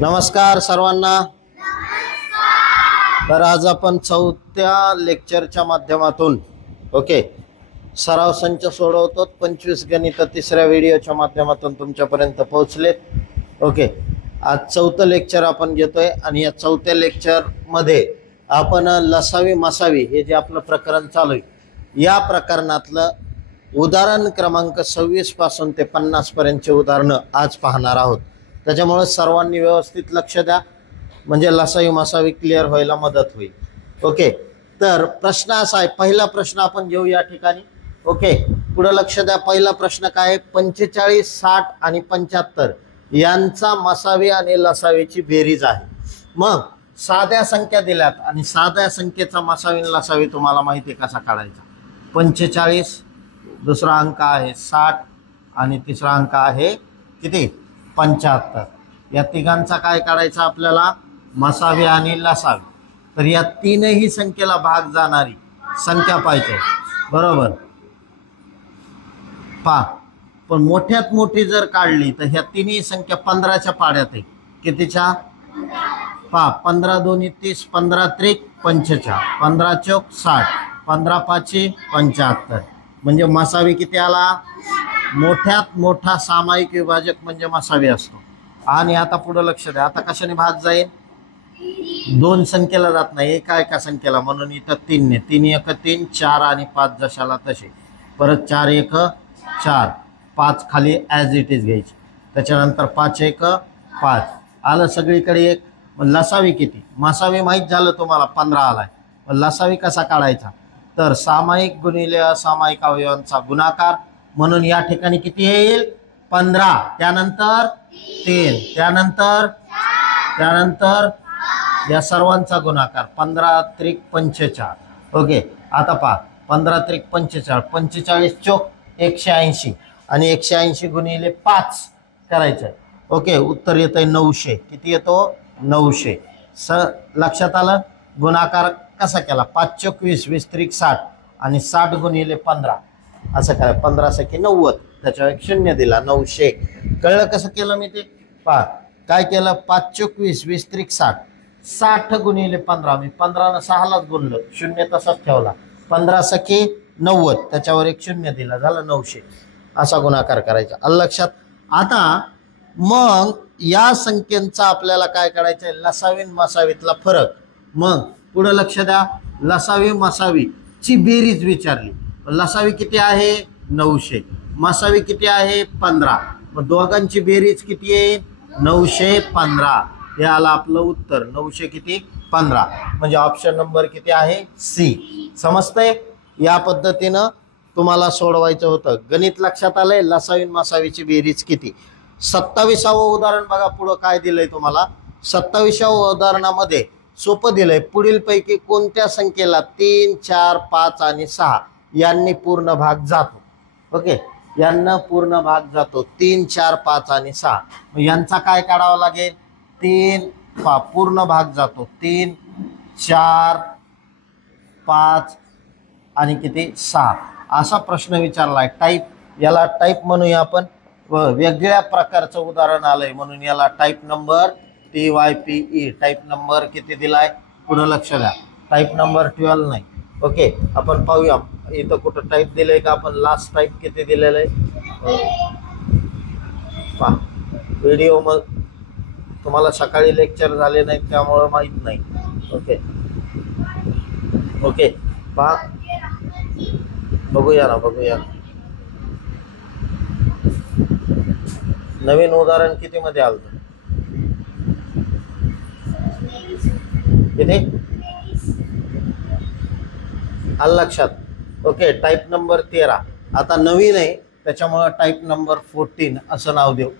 नमस्कार सर्वांना। तर आज आपण चौथ्या लेक्चरच्या माध्यमातून सराव संच सोडवतो। 25 गणित तिसऱ्या व्हिडिओच्या माध्यमातून तुमच्यापर्यंत पोहोचलेत। आज चौथं लेक्चर आपण घेतोय आणि या चौथ्या लेक्चर मध्ये आपण लसावी मसावी हे जे आपलं प्रकरण चालू आहे या प्रकरणातलं उदाहरण क्रमांक 26 पासून ते 50 पर्यंतचे उदाहरणं आज पाहणार आहोत। त्याच्यामुळे सर्वांनी व्यवस्थित लक्ष द्या म्हणजे लसावी मसावी क्लिअर व्हायला मदत होईल। तर प्रश्न असा आहे, पहिला प्रश्न आपण घेऊ या ठिकाणी। पुढे लक्ष द्या। पहिला प्रश्न काय आहे, 45, 60 आणि 75 यांचा मसावी आणि लसावीची बेरीज आहे। मग साध्या संख्या दिल्यात आणि साध्या संख्येचा मसावी आणि लसावी तुम्हाला माहिती आहे कसा काढायचा। 45 दुसरा अंक आहे 60 आणि तिसरा अंक आहे किती 75। या तिघांचा काय काढायचा आपल्याला मसावी आणि लसावी। तर या तीनही संख्येला भाग जाणारी संख्या पाहिजे बरोबर पहा। पण मोठ्यात मोठी जर काढली तर ह्या तिन्ही संख्या 15च्या पाड्यात आहे। कितीच्या पहा 15 2 30 15 त्रिक 45 15 चौक 60 15 5 75 म्हणजे मसावी किती आला। मोठ्यात मोठा सामायिक विभाजक म्हणजे मसावी असतो। आणि आता पुढे लक्ष द्या, आता कशाने भाग जाईल, दोन संख्येला जात नाही एका संख्येला, म्हणून इथं 3 ने 3 1 3 4 आणि 5 जशाला तसे, परत 4 1 4 5 खाली ॲज इट इज घ्यायची, त्याच्यानंतर 5 1 5 आलं सगळीकडे एक। लसावी किती, मसावी माहीत झालं तुम्हाला 15 आलाय, लसावी कसा काढायचा तर सामायिक गुणिले असामायिक अवयवांचा गुणाकार, म्हणून या ठिकाणी किती येईल 15, त्यानंतर 3, त्यानंतर या सर्वांचा गुणाकार 15 त्रिक 45। आता पहा 15 त्रिक 45 45 चौक 180 आणि 180 गुणिले 5 करायचं। उत्तर येत आहे 900। किती येतो 900। लक्षात आलं। गुणाकार कसा केला 5 चौक 20 20 त्रिक 60 आणि 60 गुणिले 15 असं काय 15 सखी 90, त्याच्यावर एक शून्य दिला 900। कळलं कसं केलं मी ते पहा। काय केलं 5 चौक 20 20 त्रिक 60 60 गुणिले 15 मी 15 ने 6 लाच गुणलं, शून्य तसाच ठेवला, 15 सखी 90 त्याच्यावर एक शून्य दिला, झालं 900। असा गुणाकार करायचा आलं लक्षात। आता मग या संख्येचा आपल्याला काय करायचं आहे लसावी मसावीतला फरक। मग पुढे लक्ष द्या, लसावी मसावी ची बेरीज विचारली। लसावी किती आहे 900, मसावी किती आहे 15, मग दोघांची बेरीज किती आहे 915। हे आलं आपलं उत्तर 900 किती 15, म्हणजे ऑप्शन नंबर किती आहे सी। समजतंय। या पद्धतीनं तुम्हाला सोडवायचं होतं गणित। लक्षात आलंय लसावी मसावीची बेरीज किती। 27वं उदाहरण बघा पुढं काय दिलंय तुम्हाला। 27व्या उदाहरणामध्ये सोपं दिलंय, पुढील पैकी कोणत्या संख्येला 3 4 5 आणि 6 यांनी पूर्ण भाग जातो। यांना पूर्ण भाग जातो 3 4 5 आणि 6, यांचा काय काढावा लागेल 3 पूर्ण भाग जातो 3 4 5 आणि किती 6 असा प्रश्न विचारलाय। टाईप याला टाईप म्हणूया आपण, वेगळ्या प्रकारचं उदाहरण आलंय म्हणून याला type number TYPE type number किती दिलाय पुढे लक्ष द्या, टाईप नंबर 12 नाही। आपण पाहूया इथं कुठं टाईप दिलंय का, आपण लास्ट टाईप किती दिलेलं आहे पहा। व्हिडिओ मग तुम्हाला सकाळी लेक्चर झाले नाहीत त्यामुळे माहित नाही। पहा बघूया ना नवीन उदाहरण किती मध्ये आलं किती आलं लक्षात। टाईप नंबर 13 आता नवीन आहे त्याच्यामुळे टाईप नंबर 14 असं नाव देऊ।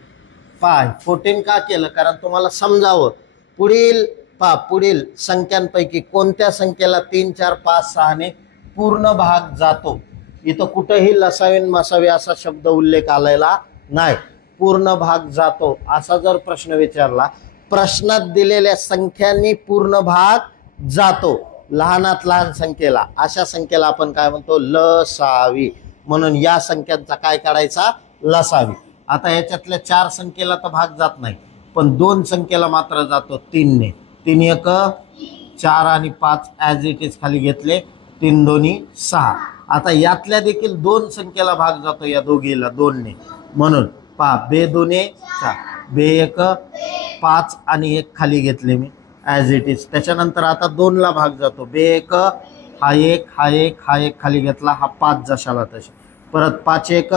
पहा 14 का केलं कारण तुम्हाला समजावं पुढील संख्यांपैकी कोणत्या संख्येला 3 4 5 6 ने पूर्ण भाग जातो। इथं कुठेही लसावी मसावी असा शब्द उल्लेख आलेला नाही, पूर्ण भाग जातो असा जर प्रश्न विचारला, प्रश्नात दिलेल्या संख्यांनी पूर्ण भाग जातो लहानात लहान संख्येला, अशा संख्येला आपण काय म्हणतो लसावी। म्हणून या संख्यांचा काय काढायचा लसावी। आता याच्यातल्या 4 संख्येला तर भाग जात नाही, पण दोन संख्येला मात्र जातो 3 ने. 3 1 4 आणि 5 ॲज इट इज खाली घेतले. 3 2 6. आता यातल्या देखील दोन संख्येला भाग जातो या दोघीला 2 ने. म्हणून पहा बे 2 4 बे 1 5 आणि 1 खाली घेतले मी ॲज इट इज. त्याच्यानंतर आता 2 ला भाग जातो. बे 1 हा 1 हा 1 हा 1 खाली घेतला. हा 5 जशाला तसे. परत 5 1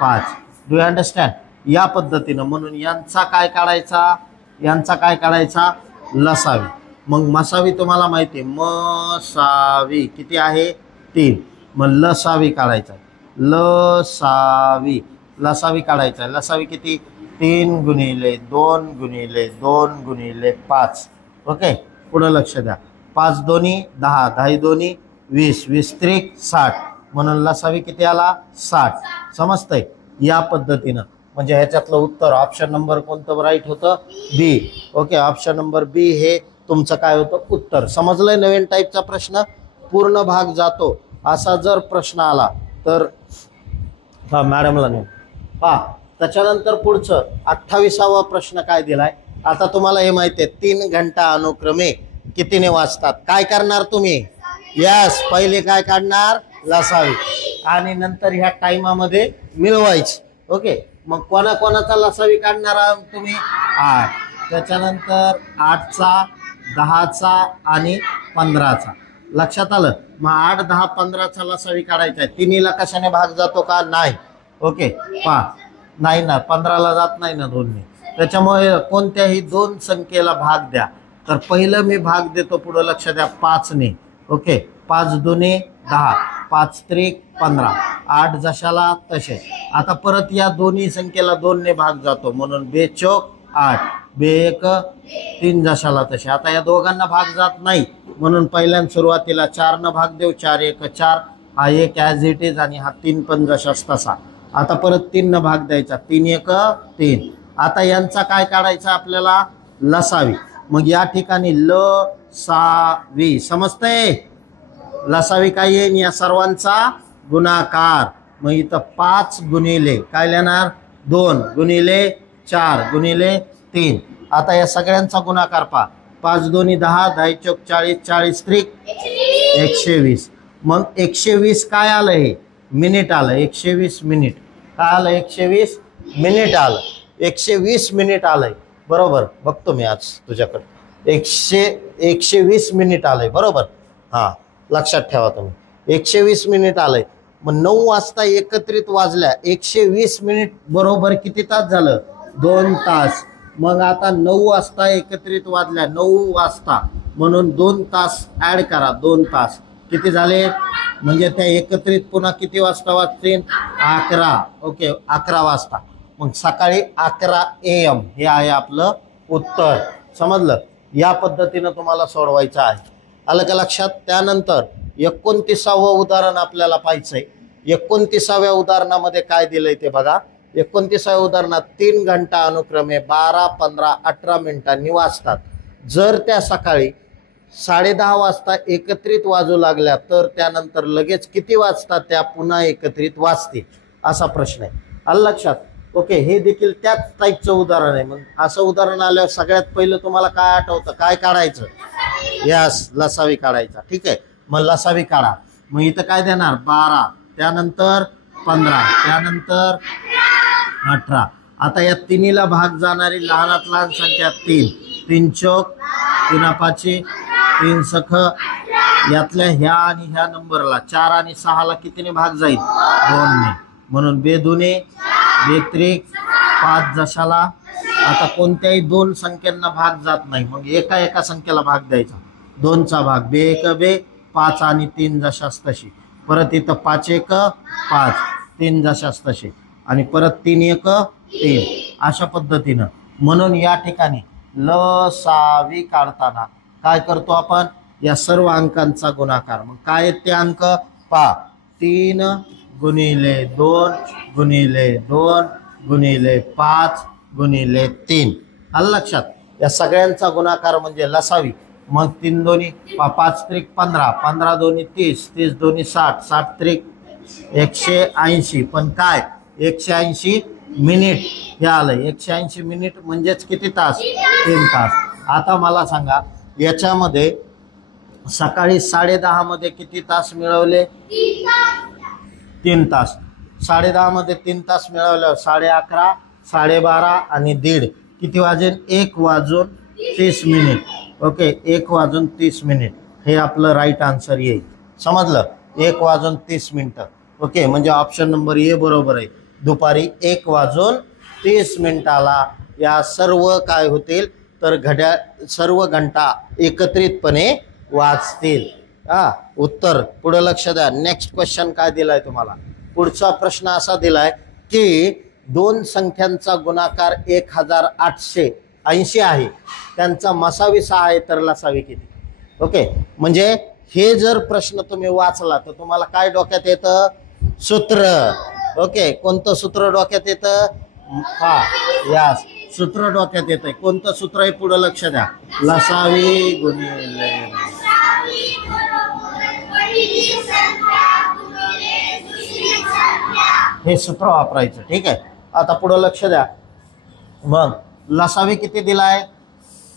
5. Do you understand? या पद्धतीनं. म्हणून यांचा काय काढायचा? यांचा काय काढायचा? लसावी. मग मसावी तुम्हाला माहिती आहे. मसावी किती आहे? 3. मग लसावी काढायचा. लसावी लसावी काढायचा. लसावी किती? 3 गुणिले 2 गुणिले 2 गुणिले 5. ओके, पुढं लक्ष द्या. 5 2 10 10 2 20 20 त्रिक 60. म्हणून लसावी किती आला? 60. समजतंय? या पद्धतीनं. म्हणजे ह्याच्यातलं उत्तर ऑप्शन नंबर कोणतं राईट होतं? बी. ओके, ऑप्शन नंबर बी हे तुमचं काय होतं? उत्तर. समजलंय? नवीन टाईपचा प्रश्न पूर्ण भाग जातो असा जर प्रश्न आला तर हा मॅडमला नाही. हा त्याच्यानंतर पुढचं 28वा प्रश्न काय दिलाय? आता तुम्हाला हे माहिती आहे 3 घंटा अनुक्रमे कितीने वाजतात? काय करणार तुम्ही? यस, पहिले काय काढणार? लसावी. आणि नंतर ह्या टाइमामध्ये मिळवायची. ओके, मग कोणाकोणाचा लसावी काढणार तुम्ही? 8. त्याच्यानंतर 8चा 10चा आणि 15चा. लक्षात आलं? मग 8 10 15चा लसावी काढायचा आहे. तिन्हीला कशाने भाग जातो का? नाही. ओके, पहा नाही ना, 15ला जात नाही ना 2 ने. त्याच्यामुळे कोणत्याही दोन संख्येला भाग द्या. तर पहिलं मी भाग देतो, पुढं लक्ष द्या, 5 ने. ओके, 5 2 10 5 त्रिक 15. 8 जशाला तसे. आता परत या दोन्ही संख्येला 2 ने भाग जातो. म्हणून बे चौक 8 बे 1 3 जशाला तसे. आता या दोघांना भाग जात नाही म्हणून पहिल्यांदा सुरुवातीला 4 न भाग देऊ. 4 1 4 हा 1 ॲज इट इज आणि हा 3 पण जशास तसा. आता परत 3 न भाग द्यायचा. 3 1 3. आता यांचा काय काढायचा आपल्याला? लसावी. मग या ठिकाणी लसावी. समजतंय? लसावी काय येईल? या सर्वांचा गुणाकार. मग इथं 5 गुणिले काय लिहिणार? 2 गुणिले 4 गुणिले 3. आता या सगळ्यांचा गुणाकार पहा. 5 2 10 10 चौक 40 40 त्रिक 120. मग 120 काय आलं? हे मिनिट आलं. 120 मिनिट काय आलं? 120 मिनिट आलं. 120 मिनिट आलंय. बरोबर, बघतो मी आज तुझ्याकडे. 120 मिनिट आलंय. बरोबर, हां लक्षात ठेवा तुम्ही. 120 मिनिट आलंय. मग 9 वाजता एकत्रित वाजल्या. 120 मिनिट बरोबर किती तास झालं? 2 तास. मग आता 9 वाजता एकत्रित वाजल्या. 9 वाजता म्हणून 2 तास ॲड करा. 2 तास किती झाले? म्हणजे त्या एकत्रित पुन्हा किती वाजता वाजतील? 11. ओके, 11 वाजता. मग सकाळी 11 AM हे आहे आपलं उत्तर. समजलं? या पद्धतीनं तुम्हाला सोडवायचं आहे. आलं का लक्षात? त्यानंतर 29वं उदाहरण आपल्याला पाहायचंय. 29व्या उदाहरणामध्ये काय दिलंय ते बघा. 29व्या उदाहरणात 3 घंटा अनुक्रमे 12 15 18 मिनिटांनी वाजतात. जर त्या सकाळी 10:30 वाजता एकत्रित वाजू लागल्या तर त्यानंतर लगेच किती वाजतात त्या पुन्हा एकत्रित वाजतील? असा प्रश्न आहे. आलं लक्षात? ओके, हे देखील त्याच टाईपचं उदाहरण आहे. मग असं उदाहरण आल्यावर सगळ्यात पहिलं तुम्हाला काय आठवतं? काय काढायचं? यस, लसावी काढायचा. ठीक आहे, मग लसावी काढा. मग इथं काय देणार? 12. त्यानंतर 15. त्यानंतर 18. आता या तिन्हीला भाग जाणारी लहानात लहान संख्या 3. 3 चौक 3 5 3 सख. यातल्या ह्या आणि ह्या नंबरला 4 आणि 6ला कितीने भाग जाईल? 2 ने. म्हणून बे 2 बे त्रिक 5 जशाला. आता कोणत्याही दोन संख्यांना भाग जात नाही. मग एका संख्येला भाग द्यायचा. 2चा भाग. बे 1 बे 5 आणि 3 जशास तशी. परत इथं 5 1 5 3 जशास तसे. आणि परत 3 1 3 अशा पद्धतीनं. म्हणून या ठिकाणी लसावी काढताना काय करतो आपण? या सर्व अंकांचा गुणाकार. मग काय ते अंक पहा. 3 गुणिले 2 गुणिले 2 गुणिले 5 गुणिले 3. आलं लक्षात? या सगळ्यांचा गुणाकार म्हणजे लसावी. मग 3 दोन्ही 5 त्रिक 15 15 दोन्ही 30 30 दोन्ही 60 60 त्रिक 180. पण काय 180 मिनिट हे आलं. 180 मिनिट म्हणजेच किती तास? 3 तास. आता मला सांगा याच्यामध्ये सकाळी 10:30 मध्ये किती तास मिळवले? 3 तास. 10:30 मध्ये 3 तास मिळवल्यावर 11:30, 12:30 आणि 1:30 किती वाजेल? 1:30 ओके, 1:30 हे आपलं राईट आन्सर येईल. समजलं? 1:30 ओके, म्हणजे ऑप्शन नंबर ए बरोबर आहे. दुपारी 1:30 या सर्व काय होतील तर सर्व घंटा एकत्रितपणे वाजतील. उत्तर पुढे लक्ष द्या. नेक्स्ट क्वेश्चन काय दिलाय तुम्हाला? पुढचा प्रश्न असा दिलाय की दोन संख्यांचा गुणाकार 1880 आहे, त्यांचा मसावी 6 आहे, तर लसावी किती? ओके, म्हणजे हे जर प्रश्न तुम्ही वाचला तर तुम्हाला काय डोक्यात येतं? सूत्र. ओके, कोणतं सूत्र डोक्यात येतं? यास सूत्र डोक्यात येतंय. कोणतं सूत्र आहे? पुढे लक्ष द्या. लसावी गुणिले हे सूत्र वापरायचं. ठीक आहे, आता पुढे लक्ष द्या. मग लसावी किती दिलाय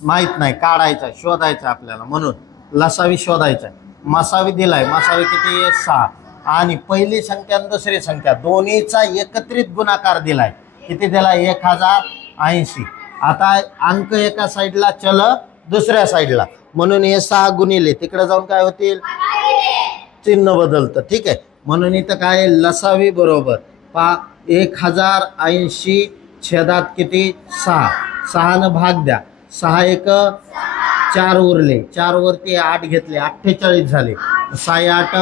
माहित नाही, काढायचा, शोधायचा आपल्याला, म्हणून लसावी शोधायचा. मसावी दिलाय, मसावी किती? 6. आणि पहिली संख्या आणि दुसरी संख्या दोन्हीचा एकत्रित गुणाकार दिलाय. किती दिलाय? 1080. आता अंक एका साईडला, चल दुसऱ्या साईडला, म्हणून हे 6 गुणिले तिकडे जाऊन काय होतील? चिन्ह बदलतं. ठीक आहे, म्हणून इथं काय? लसावी बरोबर 1080 छेदात किती? 6. 6 भाग द्या. 6 1 4 उरले, 4 वरती 8 घेतले, 48 झाले. 6 8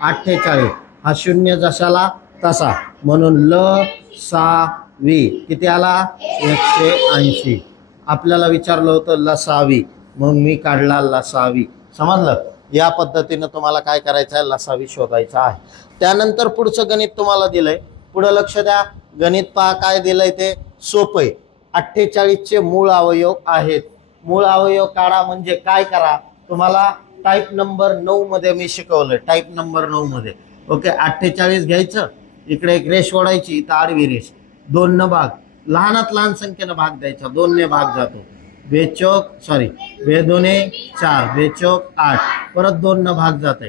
48. हा शून्य जशाला तसा, म्हणून लसावी किती आला? 180. आपल्याला विचारलं होतं लसावी, मग मी काढला लसावी. समजलं? या पद्धतीनं तुम्हाला काय करायचं आहे? लसावी शोधायचा आहे. त्यानंतर पुढचं गणित तुम्हाला दिलंय. पुढे लक्ष द्या. गणित पहा काय दिलंय ते. सोपं आहे. 48चे मूळ अवयव आहेत. मूळ अवयव काढा म्हणजे काय करा? तुम्हाला टाईप नंबर 9 मध्ये मी शिकवलं. टाईप नंबर 9 मध्ये. ओके, 48 घ्यायचं, इकडे एक रेष ओढायची, इथं आडवी रेष, 2 न भाग, लहानात लहान संख्येनं भाग द्यायचा. 2 ने भाग जातो. बेचौक 4, बेचौक 8, परत 2 न भाग जाते.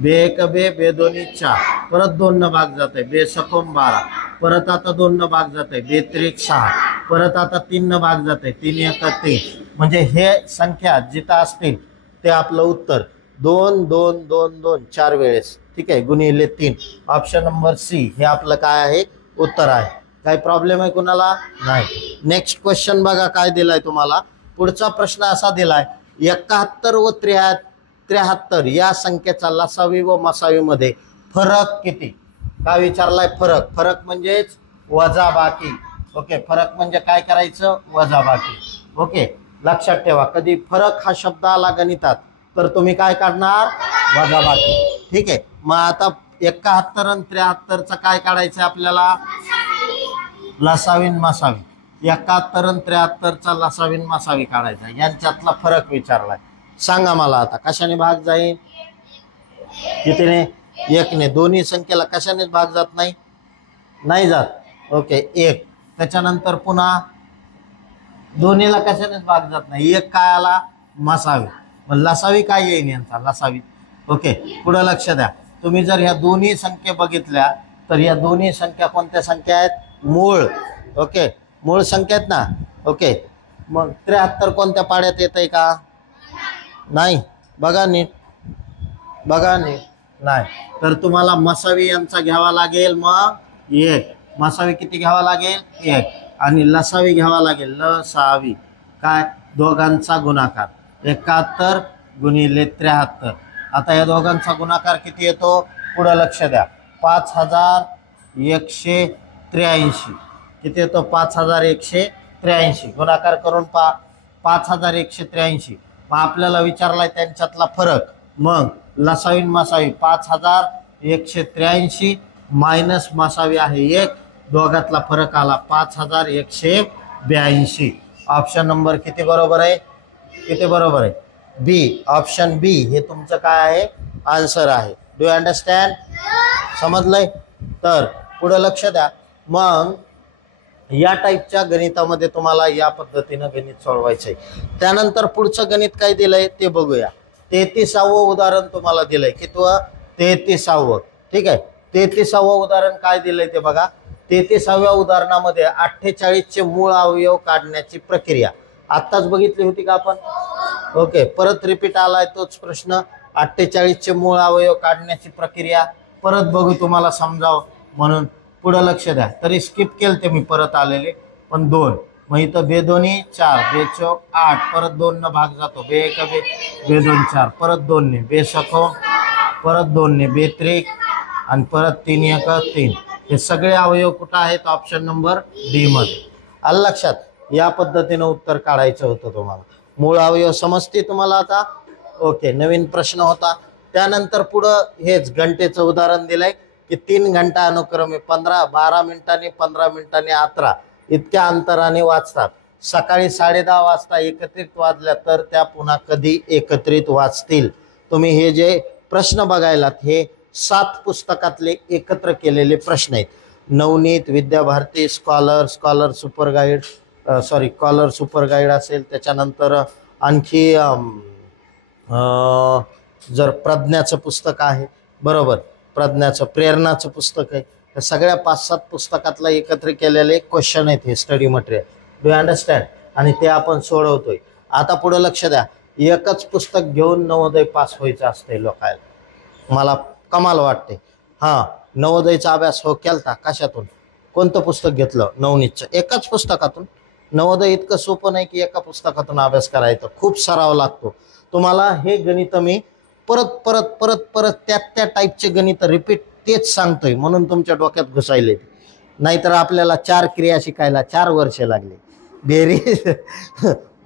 बे 2 4, परत 2 न भाग जाते. बेसकोम 12, परत आता 2 न भाग जाते. बेत्रिक 6, परत आता 3 न भाग जाते. 3 1 3. म्हणजे हे संख्या जिथं असतील ते आपलं उत्तर 2 2 2 2 4 वेळेस. ठीक आहे, गुणिले 3. ऑप्शन नंबर सी हे आपलं काय आहे? उत्तर आहे. काही प्रॉब्लेम आहे कुणाला? नाही. नेक्स्ट क्वेश्चन बघा काय दिलाय तुम्हाला. पुढचा प्रश्न असा दिलाय 71 व 73 या संख्येचा लसावी व मसावी मध्ये फरक किती? काय विचारलाय? फरक म्हणजेच वजाबाकी. ओके, फरक म्हणजे काय करायचं? वजाबाकी. ओके, लक्षात ठेवा, कधी फरक हा शब्द आला गणितात तर तुम्ही काय काढणार? वजाबाकी. ठीक आहे, मग आता 71 आणि 73चा काय काढायचं आपल्याला? लसावीन मसावी. 71 आणि 73चा लसावीन मसावी काढायचा. यांच्यातला फरक विचारलाय. सांगा मला आता कशाने भाग जाईल? कितीने? 1 ने. दोन्ही संख्येला कशाने भाग जात नाही? नाही जात. ओके, 1. त्याच्यानंतर पुन्हा दोन्हीला कशानेच भाग जात नाही. 1 काय आला? मसावी. मग लसावी काय येईल यांचा? लसावी. ओके, पुढे लक्ष द्या. तुम्ही जर ह्या दोन्ही संख्या बघितल्या तर या दोन्ही संख्या कोणत्या संख्या आहेत? मूळ. ओके, मूळ संख्या आहेत ना. ओके, मग 73 कोणत्या पाड्यात येत आहे का? नाही. बघा नीट, नाही. तर तुम्हाला मसावी यांचा घ्यावा लागेल. मग 1. मसावी किती घ्यावा लागेल? 1. आणि लसावी घ्यावा लागेल. लसावी काय? दोघांचा गुणाकार. 71 गुणिले 73. आता या दोघांचा गुणाकार किती येतो? पुढे लक्ष द्या. 5183. किती येतो? 5183. गुणाकार करून पहा. 5183. मग आपल्याला विचारलाय त्यांच्यातला फरक. मग लसावी मसावी 5183 मायनस मसावी आहे 1. दोघातला फरक आला 5182. ऑप्शन नंबर किती बरोबर आहे? किती बरोबर आहे? बी. ऑप्शन बी हे तुमचं काय आहे? आन्सर आहे. Do you understand? समजलंय? तर पुढे लक्ष द्या. मग या टाईपच्या गणितामध्ये तुम्हाला या पद्धतीनं गणित सोडवायचंय. त्यानंतर पुढचं गणित काय दिलंय ते बघूया. 33वं उदाहरण तुम्हाला दिलंय की तो 33वं. ठीक आहे, 33वं उदाहरण काय दिलंय ते बघा. 33व्या उदाहरणामध्ये 48चे मूळ अवयव काढण्याची प्रक्रिया आत्ताच बघितली होती का आपण. ओके, परत रिपीट आलाय तोच प्रश्न. 48चे मूळ अवयव काढण्याची प्रक्रिया परत बघू तुम्हाला समजावं म्हणून पुढं लक्ष द्या. तरी स्किप केलं ते मी परत आलेले पण 2. मग इथं बेदोनी 4 बेचोक 8 परत 2 न भाग जातो. बे 1 बेदोन 4 परत 2 ने बेसखो परत 2 ने बेत्रिक आणि परत 3 1 3. हे सगळे अवयव कुठं आहेत? ऑप्शन नंबर डी मध्ये. आलं लक्षात? या पद्धतीनं उत्तर काढायचं होतं तुम्हाला. मूळ अवयव समजते तुम्हाला आता. ओके, नवीन प्रश्न होता. त्यानंतर पुढं हेच घंटेचं उदाहरण दिलंय की 3 घंटा अनुक्रमे 12 मिनिटांनी 15 मिनिटांनी 18 इतक्या अंतराने वाचतात. सकाळी 10:30 वाजता एकत्रित वाजल्या तर त्या पुन्हा कधी एकत्रित वाचतील. तुम्ही हे जे प्रश्न बघायलात हे 7 पुस्तकातले एकत्र केलेले प्रश्न आहेत. Navneet, Vidya Bharati, scholar super guide scholar super guide असेल. त्याच्यानंतर आणखी जर प्रज्ञाचं पुस्तक आहे, बरोबर, प्रज्ञाचं प्रेरणाचं पुस्तक आहे. या सगळ्या 5-7 पुस्तकातलं एकत्र केलेले क्वेश्चन आहेत हे study material. Do you understand? आणि ते आपण सोडवतोय. आता पुढे लक्ष द्या. एकच पुस्तक घेऊन नवोदय पास व्हायचं असते लोकांना. मला कमाल वाटते. हां, नवोदयचा अभ्यास हो केलता कशातून? कोणतं पुस्तक घेतलं? नवनीतचं. एकाच पुस्तकातून. नवोदय इतकं सोपं नाही की एका पुस्तकातून अभ्यास करायचा, खूप सराव लागतो. तुम्हाला हे गणित मी परत परत परत परत त्या टाईपचे गणित रिपीट तेच सांगतोय म्हणून तुमच्या डोक्यात घुसायले. नाहीतर आपल्याला 4 क्रिया शिकायला 4 वर्षे लागले.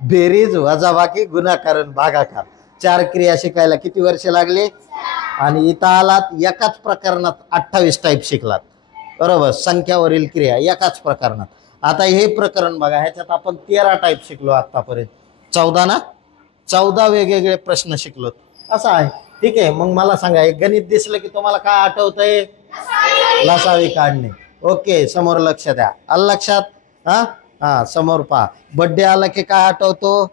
बेरीज वजाबाकी गुणाकार भागाकार 4 क्रिया शिकायला किती वर्षे लागले? आणि इथं आलात एकाच प्रकरणात 28 टाईप शिकलात, बरोबर, संख्यावरील क्रिया एकाच प्रकरणात. आता हे प्रकरण बघा, ह्याच्यात आपण 13 टाईप शिकलो आतापर्यंत. 14 ना, 14 वेगवेगळे प्रश्न शिकलो. असं आहे. ठीक आहे, मग मला सांगा, एक गणित दिसलं की तुम्हाला काय आठवतंय? लसावी काढणे. ओके, समोर लक्ष द्या. आलं लक्षात? हा, समोर पहा. बर्थडे आला की काय आठवतो?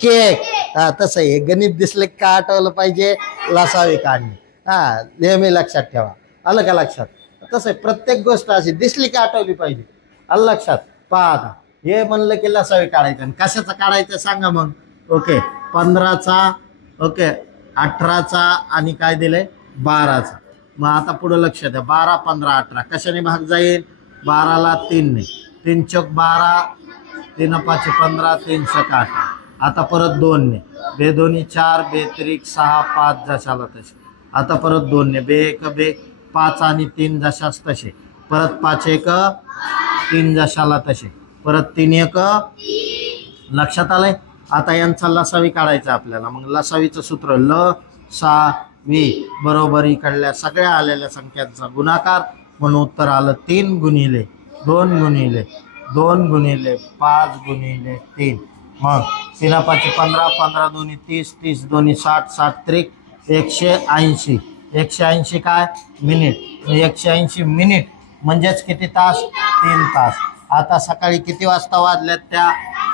केक. हा, तसं आहे. गणित दिसलं की काय आठवलं पाहिजे? लसावी काढणे. हा, नेहमी लक्षात ठेवा. आलं का लक्षात? तसं प्रत्येक गोष्ट अशी दिसली की आठवली पाहिजे. आलं लक्षात? पहा आता हे म्हणलं की लसावी काढायचं. आणि कशाचं काढायचं सांगा मग. ओके, 15चा, ओके, 18चा आणि काय दिलंय? 12चा. मग आता पुढं लक्ष द्या. 12, 15, 18 कशाने भाग जाईल? 12ला 3 ने. 3 चौक 12, 3 5 15, 3 6 8. आता परत 2 ने. बेदोनी 4 बेत्रिक 6 5 जशाला तसे. आता परत 2 ने. बे 1 5 आणि 3 जशास तसे. परत 5 1 3 जशाला तसे. परत 3 1. लक्षात आलंय? आता यांचा लसावी काढायचा आपल्याला. मग लसावीचं सूत्र लसावी बरोबर इकडल्या सगळ्या आलेल्या संख्यांचा गुणाकार म्हणून उत्तर आलं 3 गुणिले 2 गुणिले 2 गुणिले 5 गुणिले 3. मग 3 5 15, 15 2 30, 30 2 60, 60 त्रिक 180. 180 काय? मिनिट. 180 मिनिट म्हणजेच किती तास? 3 तास. आता सकाळी किती वाजता वाजल्यात? त्या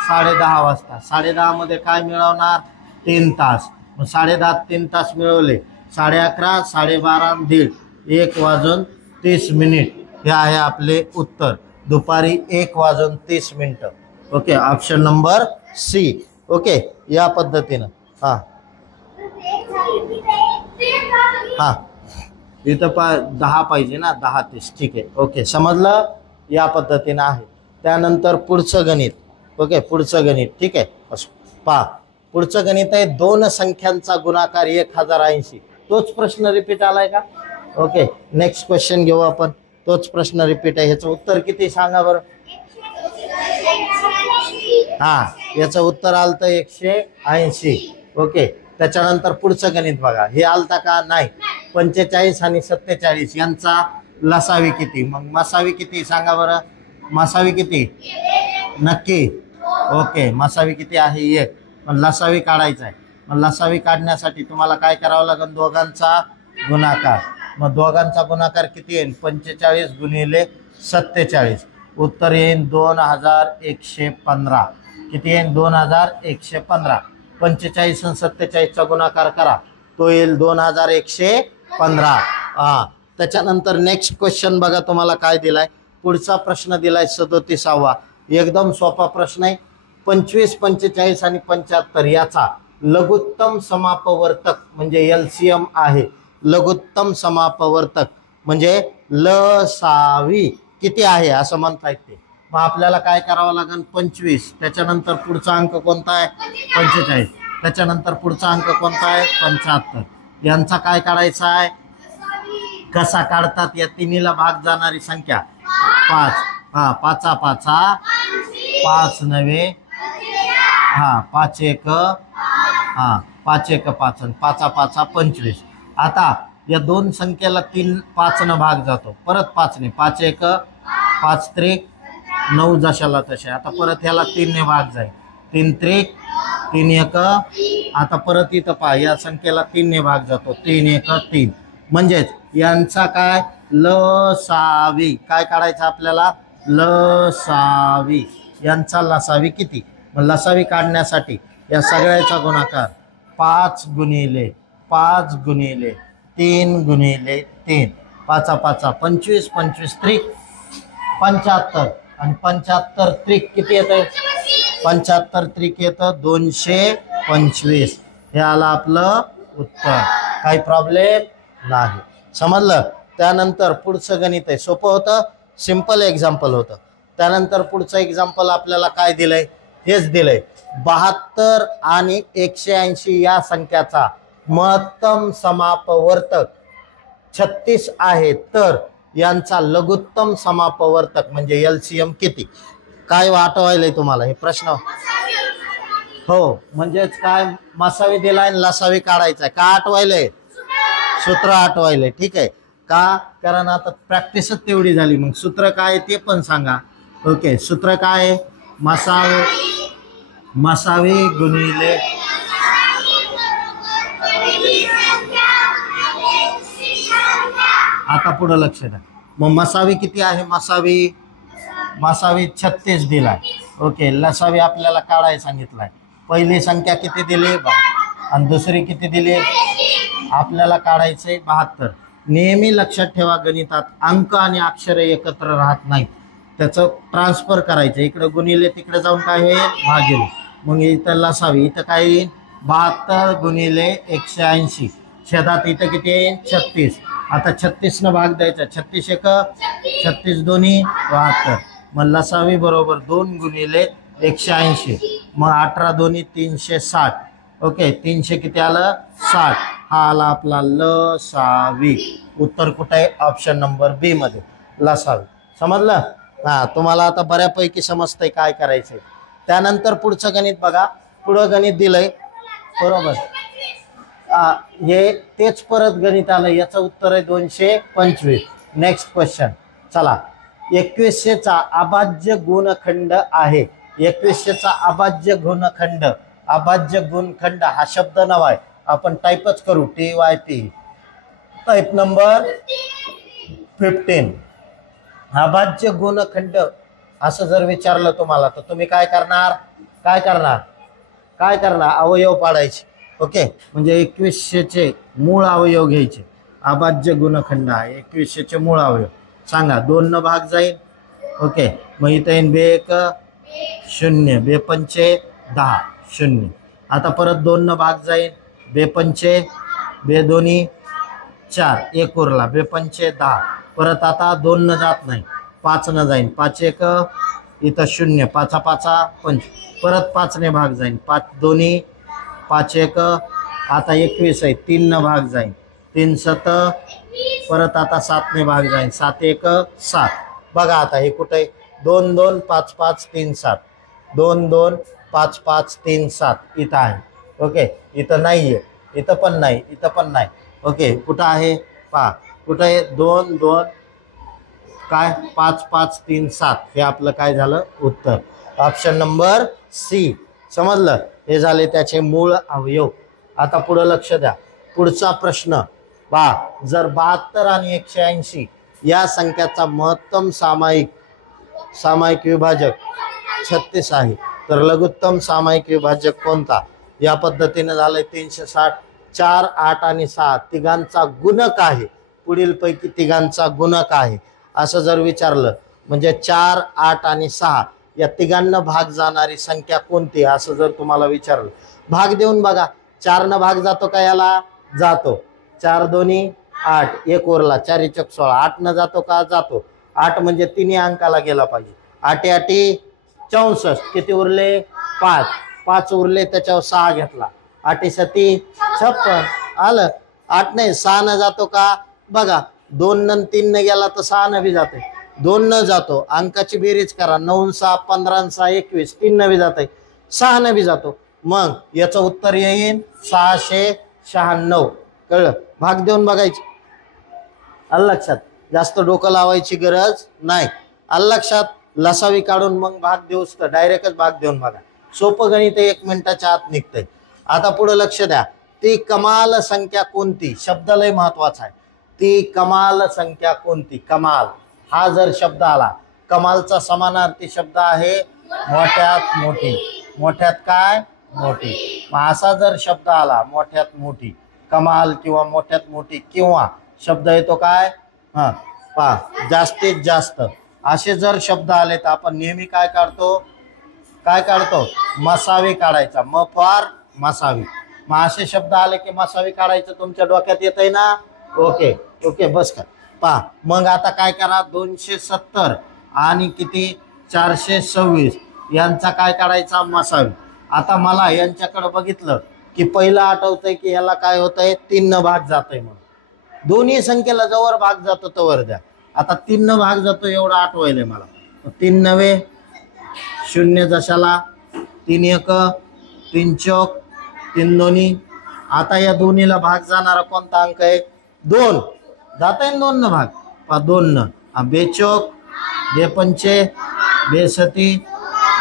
10:30 वाजता. 10:30 मध्ये काय मिळवणार? 3 तास. मग 10:30 3 तास मिळवले. 11:30, 12:30, 1:30 1 वाजून 30 मिनिट. हे आहे आपले उत्तर. दुपारी 1 वाजून 30 मिनिटं. Okay, option number C. Okay, या पद्धतीनं. हां हां, इथं 10 पाहिजे ना, 10 30. ठीक आहे. ओके, समजलं? या पद्धतीनं आहे. त्यानंतर पुढचं गणित. ओके, पुढचं गणित. ठीक आहे, पहा. पुढचं गणित आहे 2 संख्यांचा गुणाकार 1080. तोच प्रश्न रिपीट आलाय का? ओके, नेक्स्ट क्वेश्चन घेऊ आपण. तोच प्रश्न रिपीट आहे. ह्याचं उत्तर किती सांगा बरं? हा, याचं उत्तर आलतं 180. ओके, त्याच्यानंतर पुढचं गणित बघा. हे आलता का? नाही. 45 आणि 47 यांचा लसावी किती? मग मसावी किती सांगा बरं? मसावी किती? नक्की. ओके, मसावी किती आहे? 1. पण लसावी काढायचा आहे. मग लसावी काढण्यासाठी तुम्हाला काय करावं लागेल? दोघांचा गुणाकार. मग दोघांचा गुणाकार किती येईल? 45 गुणिले 47. उत्तर येईल 2115. किती येईल? 2115. 45 आणि 47चा गुणाकार करा, तो येईल 2115. हा, त्याच्यानंतर नेक्स्ट क्वेश्चन बघा तुम्हाला काय दिलाय. पुढचा प्रश्न दिलाय 37वा. एकदम सोपा प्रश्न आहे. 25, 45 आणि 75 याचा लघुत्तम समापवर्तक म्हणजे LCM आहे. लघुत्तम समापवर्तक म्हणजे लसावी किती आहे असं म्हणता येते. मग आपल्याला काय करावं लागेल? 25. त्याच्यानंतर पुढचा अंक कोणता आहे? 45. त्याच्यानंतर पुढचा अंक कोणता आहे? 75. यांचा काय काढायचा आहे? कसा काढतात? या तिन्हीला भाग जाणारी संख्या 5. हा, 5 5 5 9 हा 5 1 हा 5 1 5 आणि 5 5 25. आता या दोन संख्येला 3 5 न भाग जातो, परत 5 ने 5 1 5 त्रिक 9 जशाला तसे. आता परत ह्याला 3 ने भाग जाईल, 3 त्रिक 3 1. आता परत इथं पहा, या संख्येला 3 ने भाग जातो, 3 1 3. म्हणजेच यांचा काय? लसावी. काय काढायचं आपल्याला? लसावी. यांचा लसावी किती? मग लसावी काढण्यासाठी या सगळ्याचा गुणाकार 5 गुणिले 5 गुणिले 3 गुणिले 3. 5 5 25. 25 त्रिक 75 आणि 75 त्रिक किती येतं? 75 त्रिक येतं 225. हे आलं आपलं उत्तर. काही प्रॉब्लेम नाही. समजलं? त्यानंतर पुढचं गणित आहे, सोपं होतं, सिंपल एक्झाम्पल होतं. त्यानंतर पुढचं एक्झाम्पल आपल्याला काय दिलंय? हेच दिलंय. 72 आणि 180 या संख्याचा महत्तम समापवर्तक 36 आहे, तर यांचा लघुत्तम समापवर्तक म्हणजे LCM किती? काय आठवायलंय तुम्हाला हे प्रश्न? हो, म्हणजेच काय? मसावी दिलाय, लसावी काढायचा. का आठवायलंय? सूत्र आठवायलंय. ठीक आहे का? कारण आता प्रॅक्टिसच तेवढी झाली. मग सूत्र काय ते पण सांगा. ओके, सूत्र काय? मसावी गुणिले आता पुढे लक्ष द्या. मग मसावी किती आहे? मसावी 36 दिलाय. ओके, लसावी आपल्याला काढायला सांगितलाय. पहिली संख्या किती दिली? आणि दुसरी किती दिली? आपल्याला काढायचंय 72. नेहमी लक्षात ठेवा, गणितात अंक आणि अक्षरे एकत्र राहत नाहीत. त्याचं ट्रान्सफर करायचं. इकडे गुणिले तिकडे जाऊन काय होईल? भागिले. मग इथं लसावी. इथं काय येईल? 72 गुणिले 180. छेदात इथं किती येईल? 36. आता 36 न भाग द्यायचा. 36 1 36 दोन्ही 72. मग लसावी बरोबर 2 गुणिले 180. मग 18 दोन्ही 360. ओके, 300 किती आलं? 60. हा आला आपला लसावी. उत्तर कुठे आहे? ऑप्शन नंबर बी मध्ये, लसावी. समजलं? हा, तुम्हाला आता बऱ्यापैकी समजतंय काय करायचंय. त्यानंतर पुढचं गणित बघा. पुढं गणित दिलंय बरोबर. हे तेच परत गणित आलं. याचं उत्तर आहे 225. Next question. चला, 2100चा अभाज्य गुणखंड आहे. 2100चा अभाज्य गुणखंड. अभाज्य गुणखंड हा शब्द नाव आहे, आपण टाईपच करू. TYP. Type number 15. अभाज्य गुणखंड असं जर विचारलं तुम्हाला, तर तुम्ही काय करणार? अवयव पाडायचे. ओके, म्हणजे 2100चे मूळ अवयव घ्यायचे. अभाज्य गुणखंड आहे, 2100चे मूळ अवयव सांगा. 2 न भाग जाईल. ओके, मग इथं येईल 2 1 0, 2 5 10 0. आता परत 2 न भाग जाईल. 2 5 2 दोन्ही 4, 1 उरला. 2 5 10. परत आता 2 न जात नाही, 5 न जाईल. 5 1 इथं 0, 5 5 5. परत 5 ने भाग जाईल. 5 दोन्ही 5 1. आता 21 आहे, 3 न भाग जाईल. 3 7. परत आता 7 ने भाग जाईल. 7 1 7. बघा आता हे कुठे? 2 2 5 5 3 7. 2 2 5 5 3 7 इथं आहे. ओके, इथं नाहीये, इथं पण नाही, इथं पण नाही. ओके, कुठं आहे पहा. कुठं आहे? 2 2 काय 5 5 3 7. हे आपलं काय झालं? उत्तर. Option number C. समजलं? हे झाले त्याचे मूळ अवयव. आता पुढे लक्ष द्या. पुढचा प्रश्न पहा. जर 72 आणि 180 या संख्याचा महत्तम सामायिक विभाजक 36 आहे, तर लघुत्तम सामायिक विभाजक कोणता? या पद्धतीने झालंय 360. 4, 8 आणि 6 तिघांचा गुणक आहे, पुढील पैकी तिघांचा गुणक आहे असं जर विचारलं, म्हणजे 4, 8 आणि 6 या तिघांना भाग जाणारी संख्या कोणती असं जर तुम्हाला विचारलं, भाग देऊन बघा. 4 न भाग जातो का? याला जातो. 4 दोन्ही 8, 1 उरला, 4 चौक 16. 8 न जातो का? जातो. 8 म्हणजे तिन्ही अंकाला गेला पाहिजे. 8 8 64. किती उरले? 5. 5 उरले, त्याच्यावर 6 घेतला. 8 7 56. आलं. 8 नाही 6 न जातो का? बघा, 2 न 3 न गेला तर 6 न बी जाते. 2 न जातो, अंकाची बेरीज करा. 9 6 15 6 21. 3 न बी जाते, 6 न बी जातो. मग याचं उत्तर येईल 696. कळलं? भाग देऊन बघायची. आलं लक्षात? जास्त डोकं लावायची गरज नाही. आलं लक्षात? लसावी काढून मग भाग देऊस तर डायरेक्टच भाग देऊन बघा. सोपं गणित 1 मिनिटाच्या आत निघतंय. आता पुढे लक्ष द्या. ती कमाल संख्या कोणती? शब्द लय महत्वाचा आहे. ती कमाल संख्या कोणती? कमाल हा जर शब्द आला, कमालचा समानार्थी शब्द आहे मोठ्यात मोठी. मोठ्यात काय? मोठी. मग असा जर शब्द आला मोठ्यात मोठी, कमाल किंवा मोठ्यात मोठी, किंवा शब्द येतो काय? जास्तीत जास्त, असे जर शब्द आले तर आपण नेहमी काय काढतो? मसावी काढायचा. म फॉर मसावी. मग असे शब्द आले की मसावी काढायचं. तुमच्या डोक्यात येतंय ना? ओके बस का? पहा मग आता काय करा, 270 आणि किती 426 यांचा काय काढायचा? मसावी. आता मला यांच्याकडे बघितलं की पहिलं आठवतंय की ह्याला काय होतंय? 3 न भाग जातोय. म्हणून दोन्ही संख्येला जवळ भाग जातो तवर द्या. आता 3 न भाग जातो एवढं आठवायलंय मला. 3 9 0 जशाला 3 1 3 चौक 3 दोन्ही. आता या दोन्हीला भाग जाणारा कोणता अंक आहे? 2 जाता येईल. 2 न भाग 2 न 2 चौक 2 पंचे 2 सती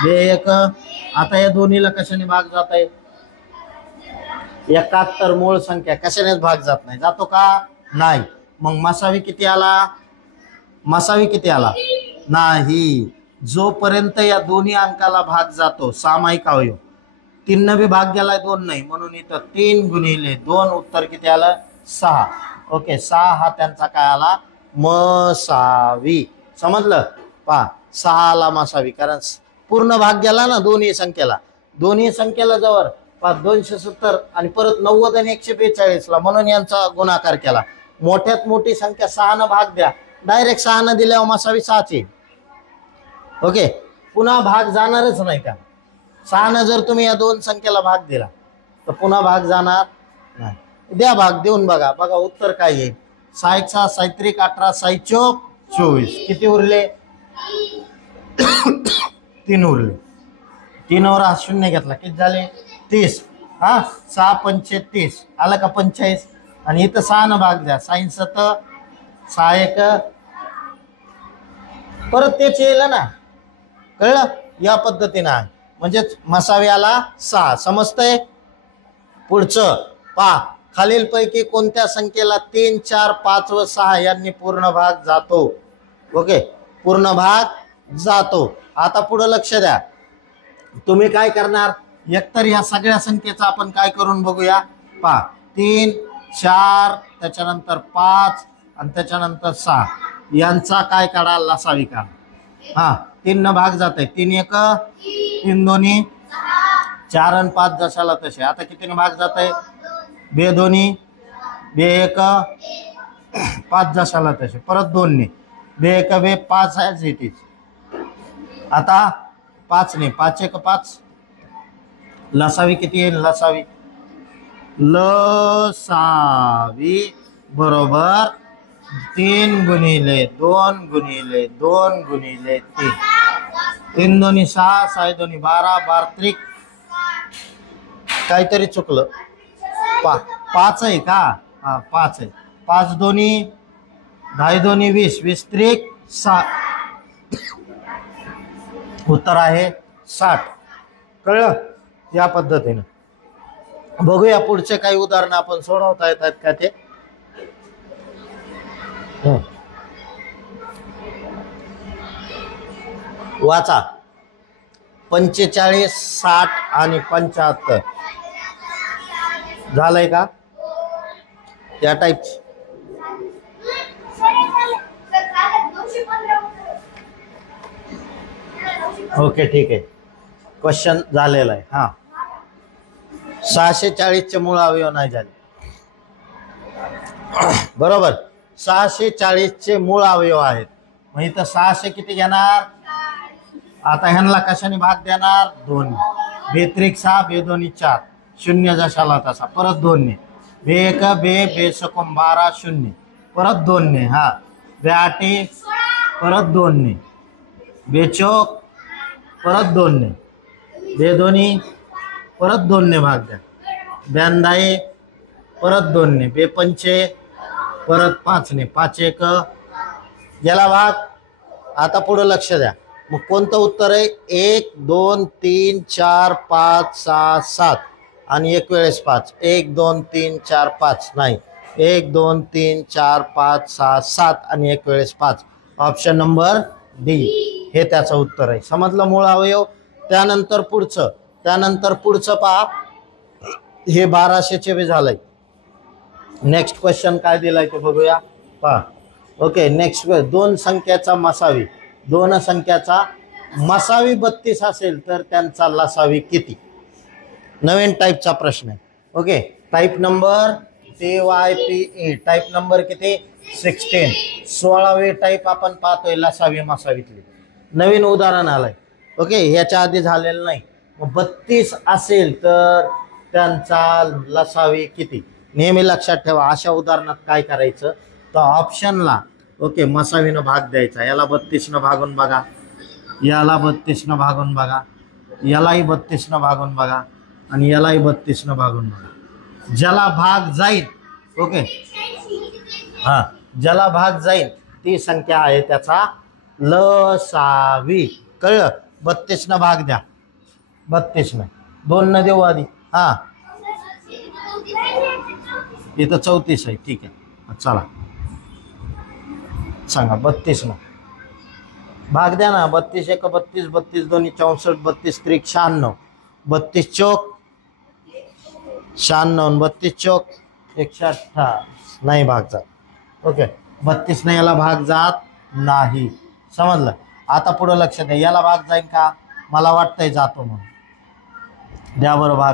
2 1. आता या दोन्हीला कशाने भाग जात आहे? 71 मूळ संख्या कशानेच भाग जात नाही. जातो का? नाही. मग मसावी किती आला? नाही. जोपर्यंत या दोन्ही अंकाला भाग जातो सामायिक अवयव. 3 न बी भाग गेलाय, 2 नाही, म्हणून इथं 3 गुणिले 2 उत्तर किती आलं? 6. ओके, 6 हा त्यांचा काय आला? मसावी. समजलं? पहा 6 आला मसावी, कारण पूर्ण भाग गेला ना दोन्ही संख्येला जवळ. 270 आणि परत 90 आणि 142 ला, म्हणून यांचा गुणाकार केला. मोठ्यात मोठी संख्या 6 न भाग द्या. डायरेक्ट 6 न दिल्यावर मसावी 6ची. ओके, पुन्हा भाग जाणारच नाही का? 6 न जर तुम्ही या दोन संख्येला भाग दिला तर पुन्हा भाग जाणार नाही. द्या भाग देऊन बघा. उत्तर काय येईल? 6 1 6 6 3 18 6 चौक 24. किती उरले? 3 उरले. 3 वर 0 घेतला, किती झाले? 30. 6 पंचे 30 आलं का? 45. आणि इथं 6 न भाग द्या. 6 7 6 1 परत तेच येईल ना. कळलं? या पद्धतीनं आहे. म्हणजेच मसावी आला 6. समजतंय? पुढचं पहा. खालीलपैकी कोणत्या संख्येला 3 4 5 व 6 यांनी पूर्ण भाग जातो? ओके, पूर्ण भाग जातो. आता पुढे लक्ष द्या. तुम्ही काय करणार? एकतर या सगळ्या संख्येचा आपण काय करून बघूया. पहा 3 4 त्याच्यानंतर 5 आणि त्याच्यानंतर 6 यांचा काय काढा? लसावी काढा. 3 न भाग जात आहे. 3 1 3 दोन्ही 4 आणि 5 जशाला तसे. आता कितीने भाग जात आहे? 2 दोन्ही 2 1 5 जशाला तसे. परत 2 ने 2 1 2 5 आहे इथे. आता 5 ने 5 1 5. लसावी किती येईल? लसावी बरोबर 3 गुणिले 2 गुणिले 2 गुणिले 3. 3 दोन्ही 6 6 दोन्ही 12 12 त्रिक काहीतरी चुकलं. 5 आहे का? 5 आहे. 5 दोन्ही 10 दोन्ही 20 20 त्रिक 6. उत्तर आहे 60. कळलं? या पद्धतीने बघूया पुढचे काही उदाहरण आपण सोडवता येतात का ते. वाचा 45, 60 आणि 75 झालंय का या टाईप. ओके ठीक आहे, क्वेश्चन झालेला आहे. हा 640चे मूळ अवयव नाही झाले. बरोबर 640चे मूळ अवयव आहेत. मग इथं 600 किती घेणार. आता ह्यांना कशाने भाग देणार 2. बेत्रिक 6 बेदोनी 4 शून्य जशाला तसा परत 2 ने. बे 1 बे बेसकोम 12 0 परत 2 ने. हा बे 8 परत 2 ने. बेचोक परत 2 ने. बेदोनी परत 2 ने भाग द्या. ब्यांदाये परत 2 ने. बेपंचे परत 5 ने. 5 1 गेला भाग. आता पुढे लक्ष द्या. मग कोणतं उत्तर आहे 1 2 3 4 5 6 7 आणि एक वेळेस 5. 1 2 3 4 5 नाही 1 2 3 4 5 6 7 आणि एक वेळेस 5. ऑप्शन नंबर डी हे त्याचं उत्तर आहे. समजलं मूळ अवयव. त्यानंतर पुढचं पहा. हे 1200चे बी झालंय. नेक्स्ट क्वेश्चन काय दिलाय ते बघूया पहा. Okay next 2 संख्याचा मसावी. 2 संख्याचा मसावी 32 असेल तर त्यांचा लसावी किती. नवीन टाईपचा प्रश्न आहे. Okay type number TYPE type number किती 16. 16वे टाईप आपण पाहतोय लसावी मसावीतली. नवीन उदाहरण आलंय. ओके ह्याच्या आधी झालेलं नाही. 32 असेल तर त्यांचा लसावी किती. नेहमी लक्षात ठेवा अशा उदाहरणात काय करायचं तर ऑप्शनला ओके मसावीनं भाग द्यायचा. याला 32नं भागून बघा, याला 32नं भागून बघा, यालाही 32नं भागून बघा आणि यालाही 32नं भागून बघा. ज्याला भाग जाईल ओके हा ज्याला भाग जाईल ती संख्या आहे त्याचा लसावी. कळलं. 32नं भाग द्या. 32नं 2 न देऊ आधी. हा इथं 34 आहे. ठीक आहे चला सांगा 32नं भाग द्या ना. 32 1 32 32 2 64 32 त्रिक 96 32 चौक 96 32 चौक 128 नाही भाग जात. ओके 32 याला भाग जात नाही. समजलं. आता पुढे लक्ष द्या. याला भाग जाईल का मला वाटतंय जातो म्हणून. द्या बरं भाग.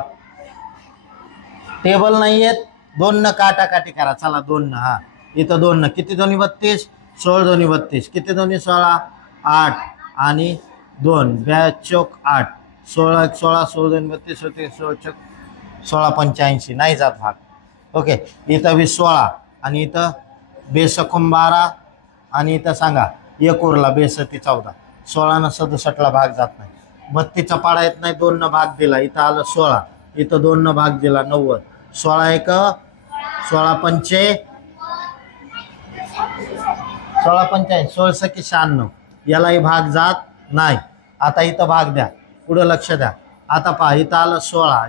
टेबल नाही आहेत. 2 न काटाकाटी करा. चला 2 न. हा इथं 2 न किती दोन्ही 32 16 दोन्ही 32 किती दोन्ही 16 8 आणि 2 चौक 8 16 1 16 16 दोन्ही 32 होते 16 चौक 16 85 नाही जात भाग. ओके इथं 20 16 आणि इथं बेसकोम 12 आणि इथं सांगा 1 उरला बेसती 14. 16 न 67ला भाग जात नाही. 32चा पाडा येत नाही. 2 न भाग दिला. इथं आलं 16 इथं 2 न भाग दिला 90. 16 1 16 पंचे 16 पंचाळीस 16 सकी 96 यालाही भाग जात नाही. आता इथं भाग द्या. पुढं लक्ष द्या. आता पहा इथं आलं 16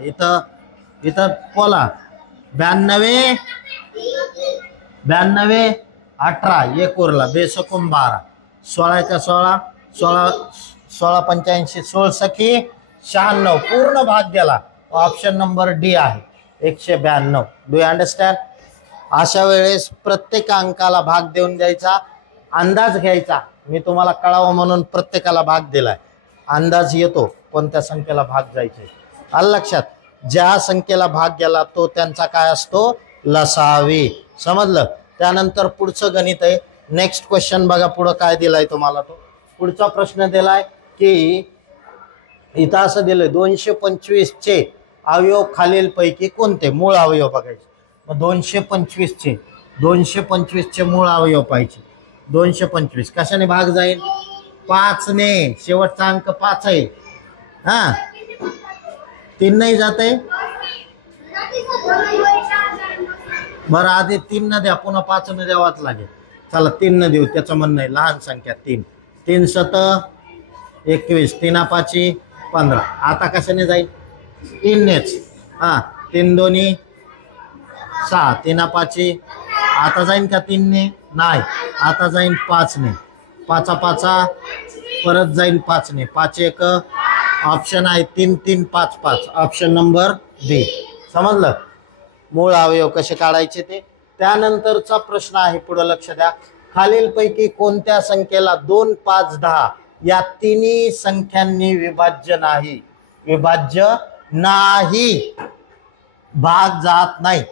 इथं बोला 92 18 1 उरला बेसकोम 12 16 1 16 16 16 85 16 सखी 96 पूर्ण भाग दिला. ऑप्शन नंबर डी आहे 192. Do you understand. अशा वेळेस प्रत्येक अंकाला भाग देऊन द्यायचा. अंदाज घ्यायचा. मी तुम्हाला कळावं म्हणून प्रत्येकाला भाग दिलाय. अंदाज येतो कोणत्या संख्येला भाग जायचे. आलं लक्षात. ज्या संख्येला भाग गेला तो त्यांचा काय असतो लसावी. समजलं. त्यानंतर पुढचं गणित आहे. नेक्स्ट क्वेश्चन बघा पुढं काय दिलाय तुम्हाला. तो पुढचा प्रश्न दिलाय की इथं असं दिलंय 225चे अवयव खालीलपैकी कोणते. मूळ अवयव बघायचे. मग 225चे मूळ अवयव पाहिजे. 225 कशाने भाग जाईल 5 ने. शेवटचा अंक 5 आहे. हा 3 नाही जात आहे. बरं आधी 3 न द्या पुन्हा 5 न द्यावाच लागेल. चला 3 न देऊ. त्याचं म्हणणं आहे लहान संख्या 3. 3 7 21 3 5 15. आता कशाने जाईल 3 नेच. हा 3 दोन्ही 6 3 5 आता जाईन का 3 ने नाही. आता जाईन 5 ने. 5 5 परत जाईल 5 ने, 5 एक ऑप्शन आहे 3 3 5 5, ऑप्शन नंबर बी. समजलं मूळ अवयव कसे काढायचे ते. त्यानंतरचा प्रश्न आहे, पुढे लक्ष द्या. खालीलपैकी कोणत्या संख्येला 2 5 10 या तिन्ही संख्यांनी विभाज्य नाही? विभाज्य नाही, भाग जात नाही.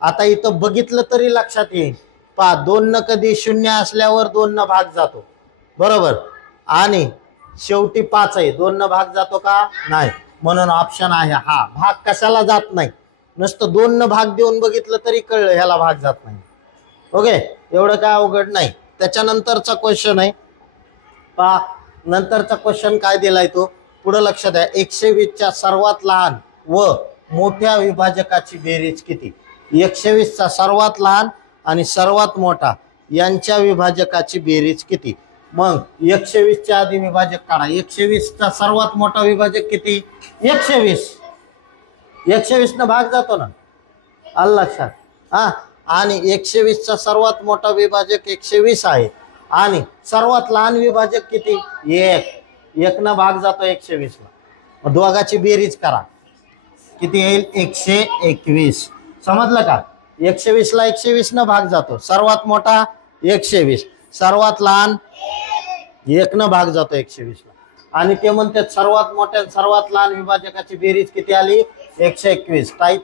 आता इथं बघितलं तरी लक्षात येईल. पहा 2 न कधी 0 असल्यावर 2 न भाग जातो, बरोबर, आणि शेवटी 5 आहे, 2 न भाग जातो का? नाही. म्हणून ऑप्शन आहे हा. भाग कशाला जात नाही? नुसतं 2 न भाग देऊन बघितलं तरी कळलं ह्याला भाग जात नाही. ओके, एवढं काय अवघड नाही. त्याच्यानंतरचा क्वेश्चन आहे पहा. नंतरचा क्वेश्चन काय दिलाय तो, पुढे लक्ष द्या. 120 च्या सर्वात लहान व मोठ्या विभाजकाची बेरीज किती? 120 चा सर्वात लहान आणि सर्वात मोठा यांच्या विभाजकाची बेरीज किती? मग 120 च्या आधी विभाजक काढा. 120 चा सर्वात मोठा विभाजक किती? 120. 120 न भाग जातो ना, आलं लक्षात? हा, आणि 120 चा सर्वात मोठा विभाजक 120 आहे आणि सर्वात लहान विभाजक किती? 1 न भाग जातो 120 ला. मग दोघाची बेरीज करा, किती येईल? 121. समजलं का? 120 ला 120 न भाग जातो, सर्वात मोठा 120, सर्वात लहान 1 न भाग जातो 120 ला. आणि ते म्हणतात सर्वात मोठ्या सर्वात लहान विभाजकाची बेरीज किती आली? 121. टाईप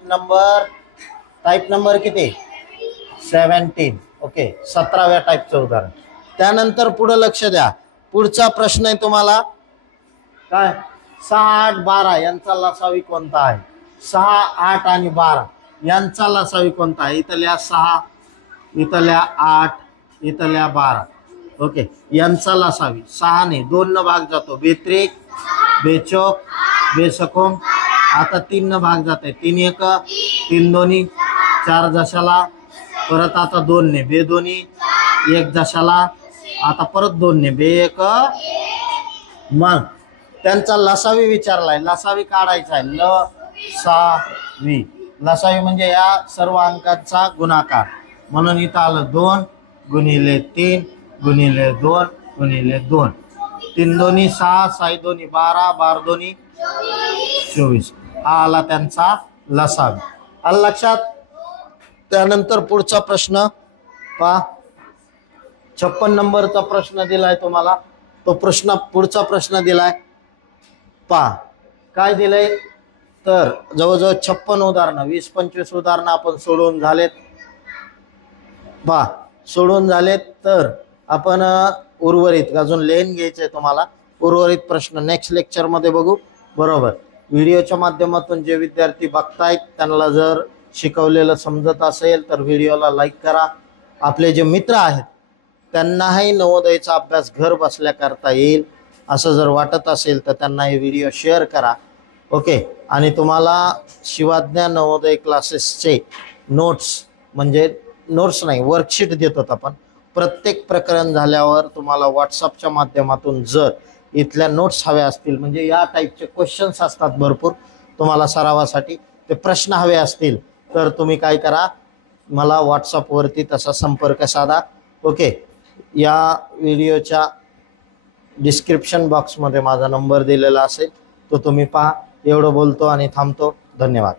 नंबर किती? 17. ओके, 17व्या टाईपचं उदाहरण. त्यानंतर पुढे लक्ष द्या. पुढचा प्रश्न आहे तुम्हाला काय? 6 8 12 यांचा लसावी कोणता आहे? 6 8 आणि 12 यांचा लसावी कोणता आहे? इथल्या 6, इथल्या 8, इथल्या 12. ओके, यांचा लसावी 6 ने 2 न भाग जातो, बेत्रिक बेचोक बेसकोम. आता 3 न भाग जाते, 3 1 3 दोन्ही 4 दशाला, परत आता 2 ने बे दोन्ही 1 दशाला, आता परत 2 ने बे 1. मग त्यांचा लसावी विचारलाय, लसावी काढायचा आहे. लसावी, लसावी म्हणजे या सर्व अंकांचा गुणाकार. म्हणून इथं आलं 2 गुणिले 3 गुणिले 2 गुणिले 2. 3 दोन्ही 6, 6 दोन्ही 12, 12 दोन्ही 24. हा आला त्यांचा लसावी. आलं लक्षात? त्यानंतर पुढचा प्रश्न पहा. 56 नंबरचा प्रश्न दिलाय तुम्हाला. तो प्रश्न, पुढचा प्रश्न दिलाय पहा. काय दिलंय तर जवळजवळ 56 उदाहरणं, 20-25 उदाहरणं आपण सोडवून झालेत पहा. सोडून झालेत. तर आपण उर्वरित अजून लेन घ्यायचंय तुम्हाला. उर्वरित प्रश्न नेक्स्ट लेक्चर मध्ये बघू, बरोबर. व्हिडिओच्या माध्यमातून जे विद्यार्थी बघतायत त्यांना जर शिकवलेलं समजत असेल तर व्हिडिओला लाईक करा. आपले जे मित्र आहेत त्यांनाही नवोदयचा अभ्यास घर बसल्या करता येईल असं जर वाटत असेल तर त्यांना हे व्हिडिओ शेअर करा. ओके, आणि तुम्हाला शिवाज्ञा नवोदय क्लासेसचे नोट्स, म्हणजे नोट्स नाही वर्कशीट देतो आपण. प्रत्येक प्रकरण झाल्यावर तुम्हाला व्हॉट्सअपच्या माध्यमातून जर इथल्या नोट्स हव्या असतील, म्हणजे या टाईपचे क्वेश्चन्स असतात भरपूर तुम्हाला सरावासाठी, ते प्रश्न हवे असतील तर तुम्ही काय करा, मला व्हॉट्सअपवरती तसा संपर्क साधा. ओके, या व्हिडिओच्या डिस्क्रिप्शन बॉक्समध्ये माझा नंबर दिलेला असेल, तो तुम्ही पहा. एवढं बोलतो आणि थांबतो. धन्यवाद.